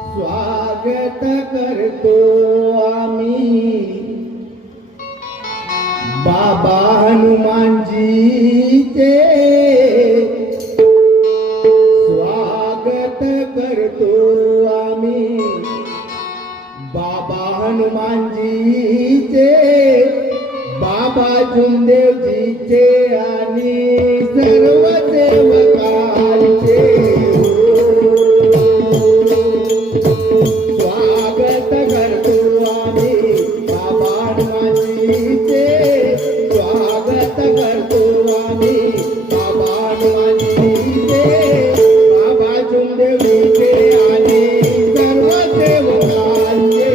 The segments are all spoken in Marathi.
स्वागत करतो आम्ही बाबा हनुमानजीचे, स्वागत करतो आम्ही बाबा हनुमानजीचे, बाबा जुमदेवजीचे आणि सर्व सेवकांचे स्वागत करतो आम्ही बाबा हनुमानजीचे, स्वागत करतो आम्ही बाबा हनुमानजीचे, बाबा जुमदेवजीचे आणि सर्व सेवकांचे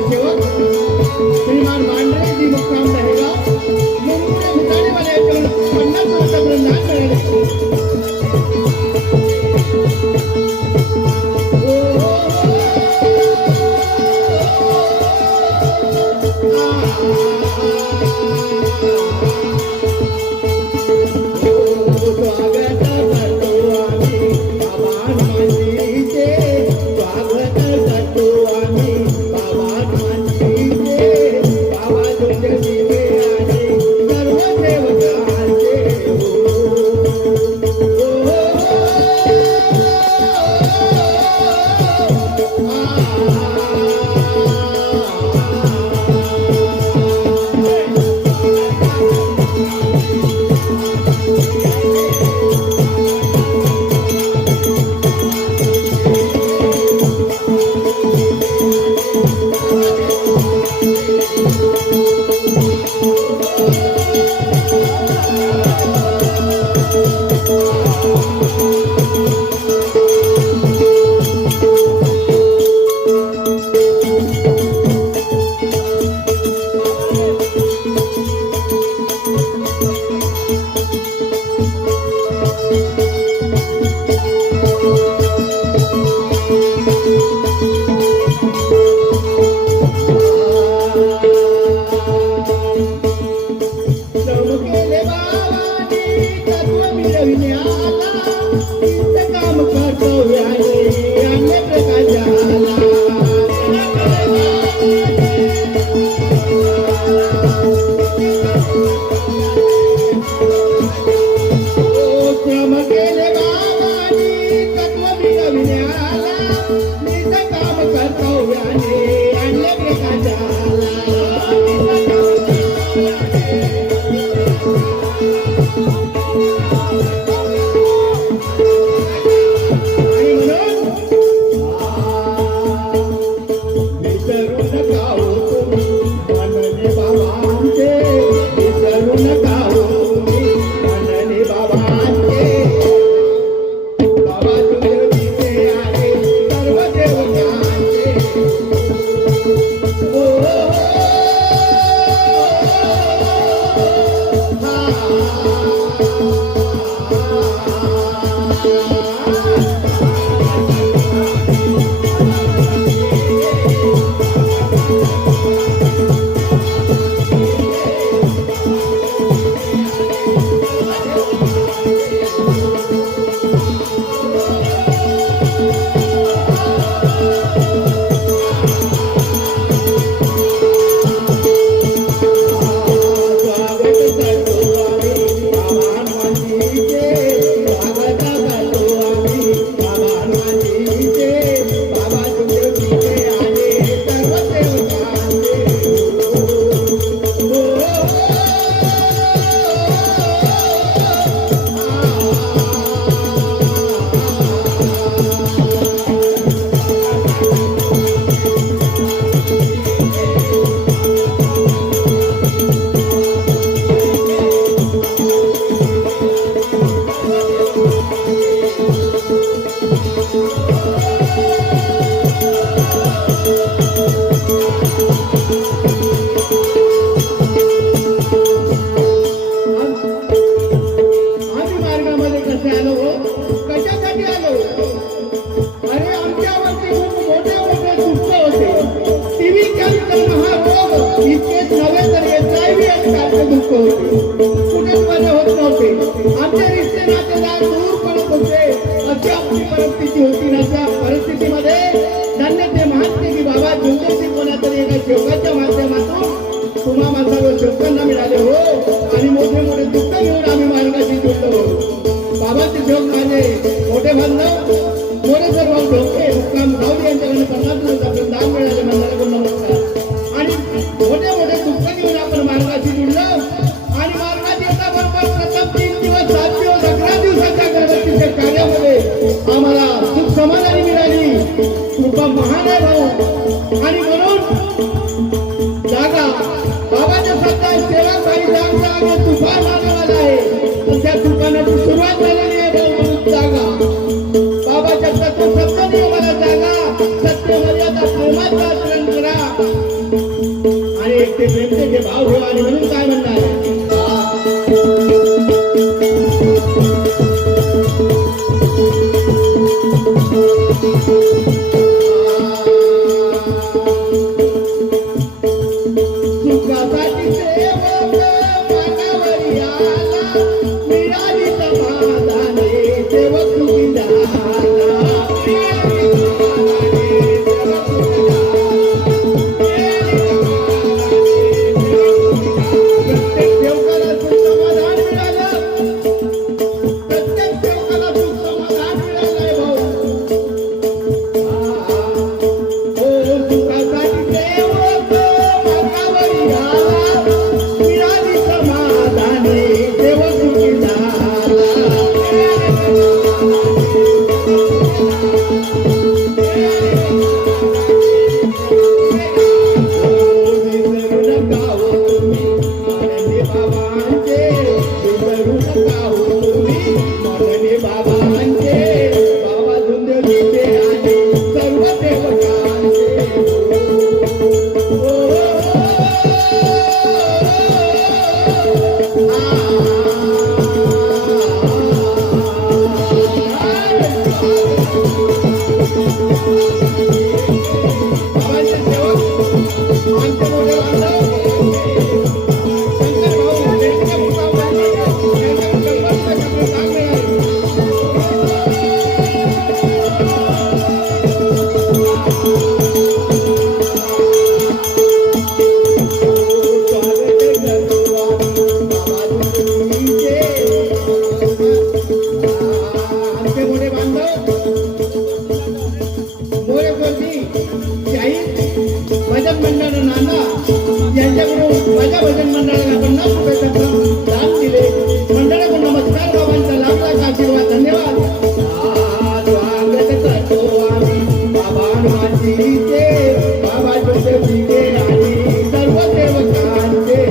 सेवक श्रीमान मांडरे जी मुक्काम रहेगा मुंबई भुताने वाले 50 वर्ष वृंदावन रहेगा। स्वागत करतो आम्ही प्रकारचे दुःख होते, कुठेच बरे होत नव्हते. आमचे रिश्ते नातेदार दूर पडत होते. अशी आपली परिस्थिती होती. अशा परिस्थितीमध्ये धन्य ते महात्मे की बाबा जोगेश्वरी कोणातरी एका सेवकाच्या माध्यमातून तुम्हा माणसाला सेवकांना मिळाले हो. आणि मोठे मोठे दुःख घेऊन आम्ही मार्गाशी जोडलो. बाबाचे सेवक माझे मोठे बांधव मोठे सर्व डोके मुक्काम गावडी यांच्याकडे 50 दिवसापर्यंत दान मिळाले. मंदिराला नमस्कार. आणि मोठे मोठे दुःख घेऊन आपण मार्गाशी जुडलो. आणि मार्गात येता बरोबर प्रथम 3 दिवस 7 दिवस 11 दिवसाच्या अगरबत्तीच्या कार्यामध्ये आम्हाला सुख समाधानी मिळाली. कृपा महान आहे भाऊ. आणि म्हणून जागा बाबाच्या सत्ता सेवा काही जागा तुफान मानवाला आहे. पण त्या तुफानाची सुरुवात झालेली आहे भाऊ. म्हणून जागा बाबाच्या तत्व सत्य नियमाला जागा. सत्य मर्यादा प्रेमाचं आचरण करा आणि एक ते प्रेमचे भाव ठेवा. आणि म्हणून काय म्हणणार सुखासाठी सेवक मानावरी आला. मिळाली समाधाने सेवक सुखी झाला. प्रत्येक सेवकाला सुख समाधान मिळालं. प्रत्येक सेवकाला सुख समाधान मिळालंय भाऊ. ओ सुखासाठी सेवक मानावरी आला. मिळाली समाधाने सेवक सुखी झाला. भजन मंडळ नाना यांच्याकडून माझ्या भजन मंडळाला 50 रुपये दान दिले. मंडळाकडून नमस्कार. बाबांचा लाख लाख आशीर्वाद. धन्यवाद. स्वागत करतो आम्ही बाबा हनुमानजीचे. बाबा जोगेश्वरीचे आणि सर्व सेवकांचे.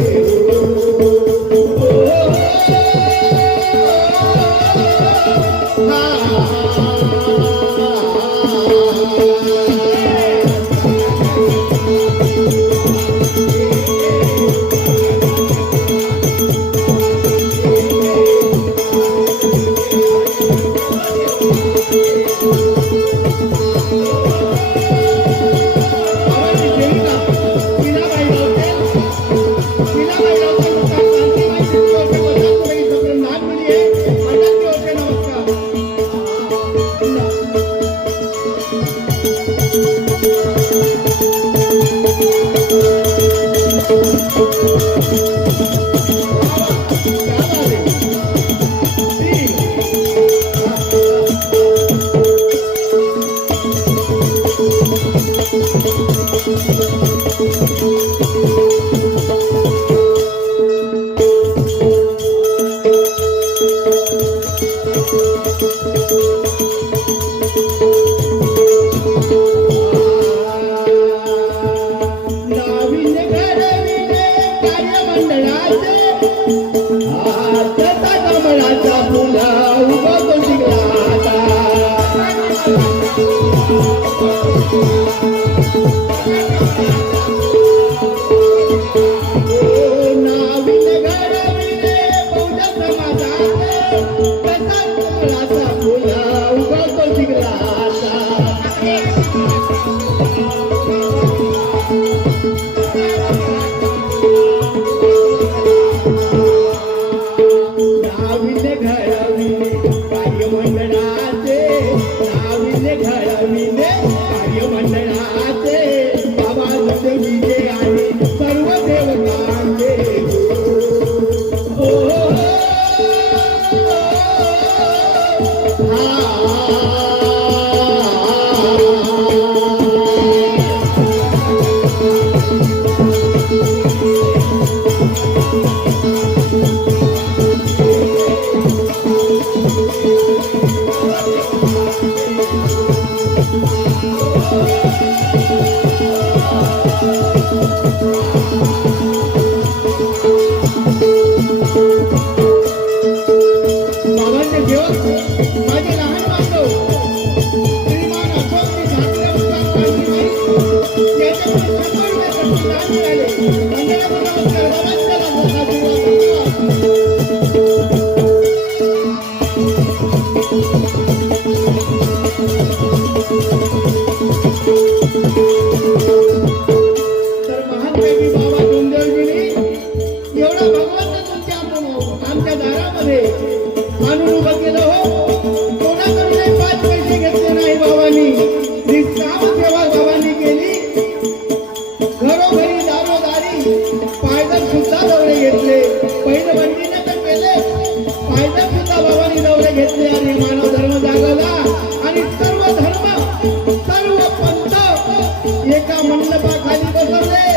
Thank you. एवढा भगवंत आमच्या दारामध्ये आणून उभं केलं हो. कोणाकडून 5 पैसे घेतले नाही बाबांनी. निष्काम सेवा बाबांनी केली. घरोघरी दारोदारी पायदळ सुद्धा दौरे घेतले. पहिलवंडीने तर केले, पायदळ सुद्धा बाबांनी दौरे घेतले आणि मानव धर्म जागवला. आणि सर्व धर्म सर्व पंथ एका मंडपाखाली बसवले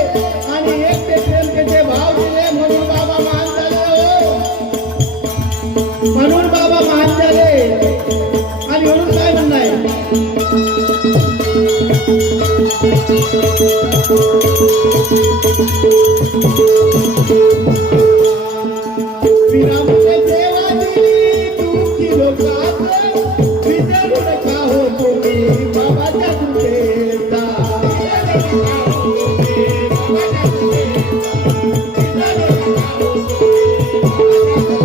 आणि एक ते प्रेमचे भाव दिले. म्हणून बाबा महान झाले हो. म्हणून बाबा महान झाले. आणि म्हणून काय म्हणणं आहे, श्रीरामचे सेवा दिली तुमची लोकात, विसरू नका हो तुम्ही बाबाच्या कृपेचा.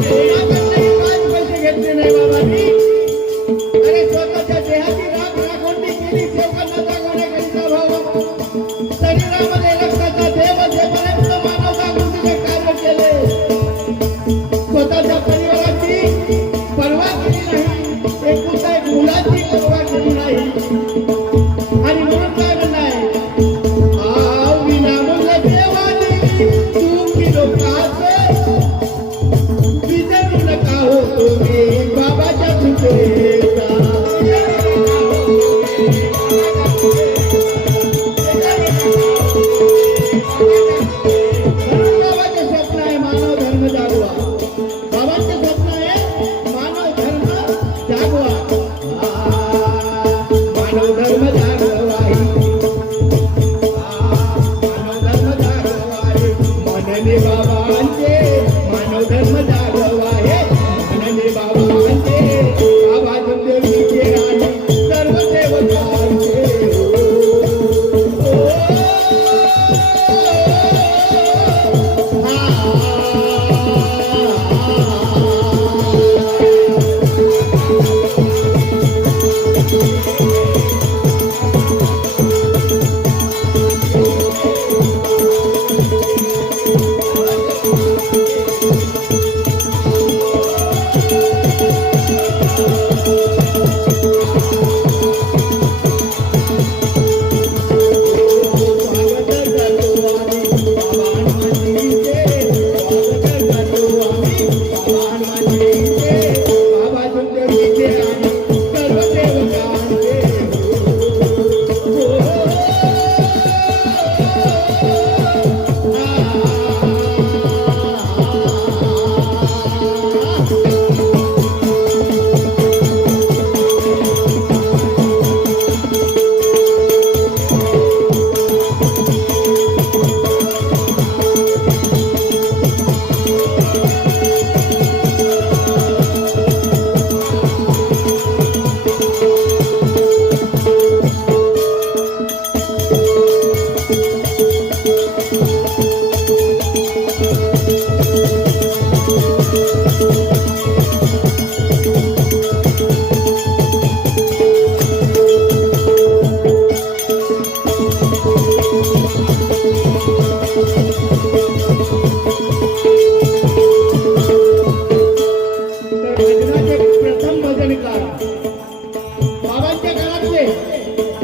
कोणाकडनंही 5 पैसे घेतले नाही बाबांनी. अरे स्वतःच्या देहाची राखोंडी केली. सेवकांना जागवण्याकरिता भाऊ शरीरामध्ये रक्ताचा देव असेपर्यंत मानव जागृतीचे कार्य केले. स्वतःच्या परिवाराची पर्वा केली नाही. एकुलता एक मुलाची पर्वा केली नाही. आणि म्हणून काय म्हणणं आहे, विनामूल्य सेवा दिली तुम्ही लोकात, विसरू नका हो तुम्ही बाबाच्या कृपेचा. बाबाचे स्वप्न आहे मानव धर्म जागवा. बाबांचे स्वप्न आहे मानव धर्म जागवा. मानव धर्म जागवाई, मानव धर्म जागवाई. मनने बाबांचे मानव धर्म जागवाय. मनने बाबांचे बाबा देवीचे राणी सर्व देवतांचे.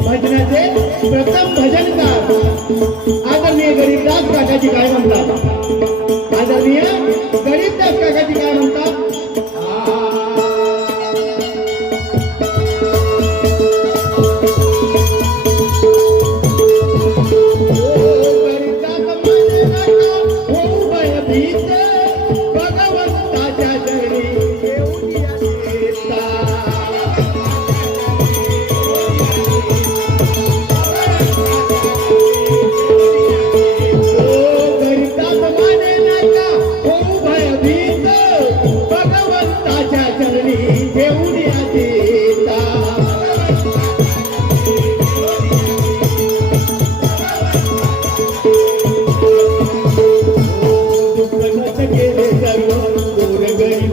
भजनाचे प्रथम भजनकार आदरणीय गरीबदास काकाजी काय म्हणतात. आदरणीय गरीबदास काकाजी काय म्हणतात, भगवंताच्या चरणी गरीब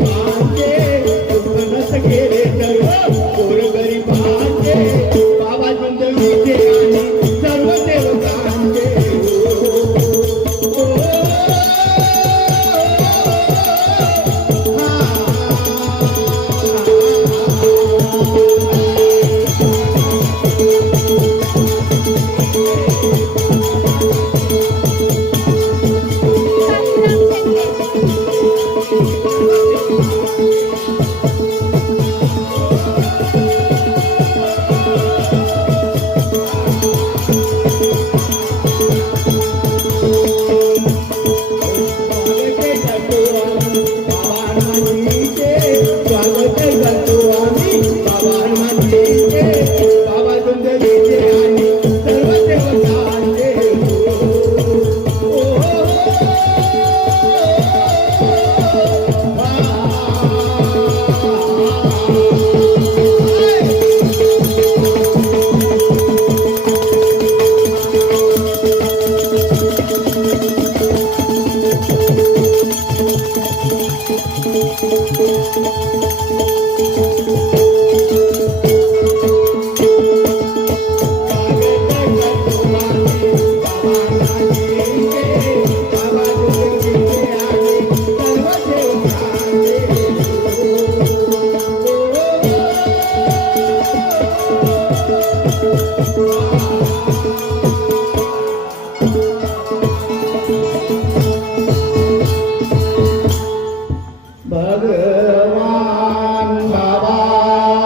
भगवान बाबा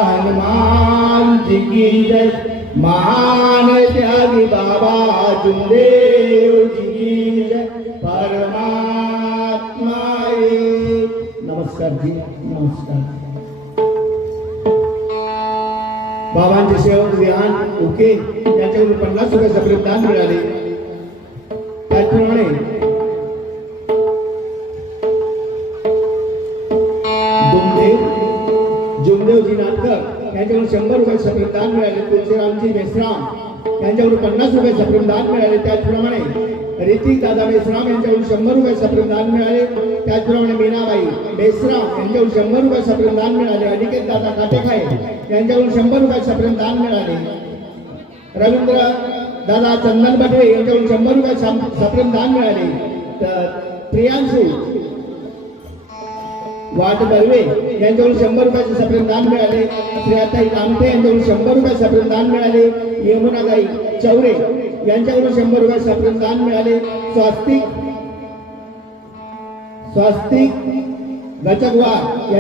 हनुमान जी की जय। महान त्यागी बाबा जुमदेव जी की जय। परमात्मा एक। नमस्कार जी, नमस्कार। बाबांचे सेवक विहान ओके यांच्याकडून 50 रुपयाचं प्रेमदान मिळाले। त्याचप्रमाणे जुमदेवजी नाटकर यांच्याकडून 100 रुपयाचं प्रेमदान मिळाले। तुळशीरामजी मेश्राम यांच्याकडून 50 रुपयाचं प्रेमदान मिळाले। त्याचप्रमाणे ऋतिक दादा मेश्राम यांच्याकडून 100 रुपयाचं प्रेमदान मिळाले। त्याचप्रमाणे मीनाबाई मेश्राम यांच्याकडून 100 रुपयाचं प्रेमदान मिळाले। अनिकेत दादा काटेखाय यांच्याकडून 100 रुपयाचं प्रेमदान मिळाले। रवींद्र दादा चंदन बटवे यांच्याकडून 100 रुपयाचं प्रेमदान मिळाले। तर प्रियांशू वाट बर्वे यांच्याकडून 100 रुपयाचे प्रेमदान मिळाले। श्रेयाताई कामठे यांच्याकडून 100 रुपयाचे प्रेमदान मिळाले। यमुनाताई चौरे यांच्याकडून 100 रुपयाचे प्रेमदान मिळाले। स्वास्तिक गचकवार